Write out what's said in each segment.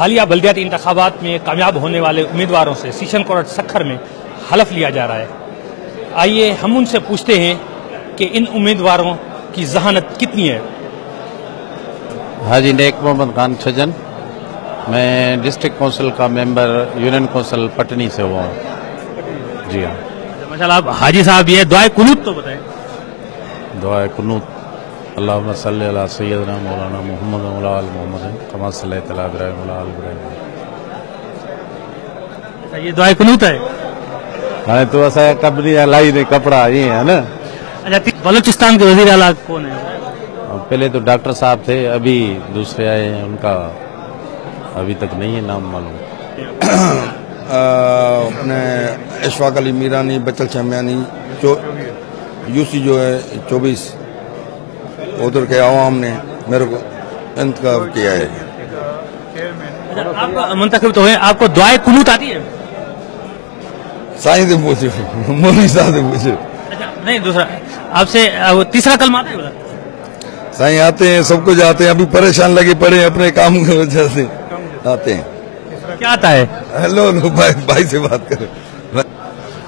حالیہ بلدیاتی انتخابات میں کامیاب ہونے والے امیدواروں سے سیشن کورٹ سکھر میں حلف لیا جا رہا ہے۔ آئیے ہم ان سے پوچھتے ہیں کہ ان امیدواروں کی ذہانت کتنی ہے۔ حاجی نیک محمد خان چھجن، میں ڈسٹرکٹ کونسل کا ممبر یونین کونسل پٹنی سے ہوا ہوں۔ جی ہاں، ماشاءاللہ۔ آپ حاجی صاحب یہ دعائے قنوت تو بتائیں۔ دعائے قنوت اللہم صلی علی سیدنا مولانا محمد و علی آل محمد کما صلیت علی ابراہیم و علی آل ابراہیم۔ یہ دعائے قنوت ہے۔ ہاں تو ایسا کبری لائی نہیں کپڑا یہ ہے نا۔ اچھا، بلوچستان کے وزیر اعلیٰ کون ہے؟ پہلے تو ڈاکٹر صاحب تھے، ابھی دوسرے آئے ہیں، ان کا ابھی تک نہیں ہے نام معلوم۔ اپنے اشفاق علی میرانی، بچل شامیانی، یو سی جو ہے 24 ادھر کے عوام نے میرے کو انتخاب کیا ہے۔ آپ منتخب تو ہیں، آپ کو دعائے قنوت آتی ہے؟ سائیں سے پوچھو، مولوی صاحب سے پوچھو۔ نہیں، دوسرا آپ سے تیسرا کلمہ آتا ہے؟ سائیں آتے ہیں، سب کچھ آتے ہیں، ابھی پریشان لگے پڑے اپنے کام کی وجہ سے آتے ہیں۔ کیا آتا ہے؟ ہیلو بھائی سے بات کریں۔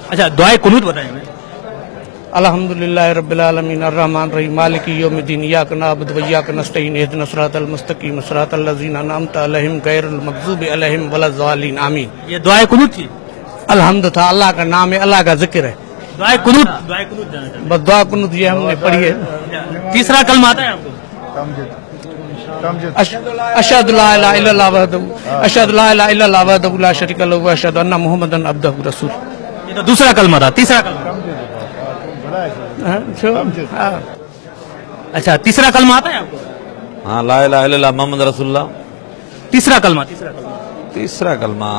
اچھا، دعائے قنوت بتائیں گے۔ الحمدللہ رب العالمین الرحمن الرحیم مالک یوم الدین ایاک نعبد و ایاک نستعین اہدنا الصراط المستقیم صراط الذین انعمت علیہم غیر المغضوب علیہم ولا الضالین آمین۔ یہ دعائے قنوت تھی؟ الحمد تھا، اللہ کا نام ہے، اللہ کا ذکر ہے، دعائے قنوت جانا چاہتے ہیں۔ بس دعا قنوت یہ ہم نے پڑھی ہے۔ تیسرا کلمہ آتا ہے آپ کو؟ اشہد لا الہ الا اللہ وحدہ، اشہد لا الہ الا اللہ وحدہ لا شریک لہ واشہد ان محمدن عبدہ رسول۔ یہ تو دوسرا کلمہ تھا، تیسرا کلمہ؟ اچھا، تیسرا کلمہ آتا ہے آپ کو؟ ہاں، لا الہ الا اللہ محمد رسول اللہ۔ تیسرا کلمہ تیسرا کلمہ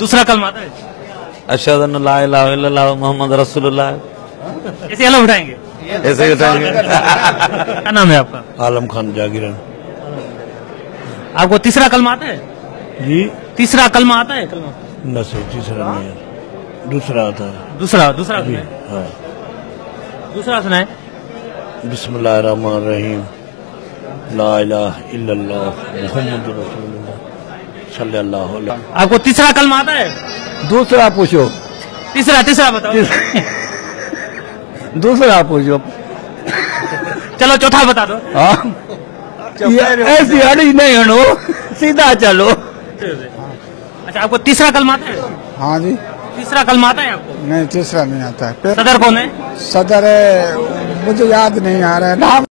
دوسرا کلمہ آتا ہے؟ اشہد ان لا الہ الا اللہ محمد رسول اللہ۔ ایسے الگ اٹھائیں گے؟ ایسے ہی اٹھائیں گے۔ کیا نام ہے آپ کا؟ عالم خان جاگیرن۔ آپ کو تیسرا کلمہ آتا ہے؟ جی تیسرا کلمہ آتا ہے؟ نہ سر، تیسرا نہیں ہے، دوسرا آتا ہے۔ دوسرا سنائیں۔ ہاں، دوسرا سنائیں۔ بسم اللہ الرحمن الرحیم، لا الہ الا اللہ محمد رسول اللہ صلی اللہ علیہ۔ آپ کو تیسرا کلمہ آتا ہے؟ دوسرا پوچھو، تیسرا بتاؤ۔ دوسرا پوچھو۔ چلو چوتھا بتا دو۔ ایسی اڑی نہیں ہنو، سیدھا چلو۔ اچھا، آپ کو تیسرا کلمہ آتا ہے؟ ہاں جی، تیسرا کلمہ آتا ہے آپ کو؟ نہیں تیسرا نہیں آتا ہے۔ صدر کون ہے؟ صدر ہے، مجھے یاد نہیں آ رہا ہے نام۔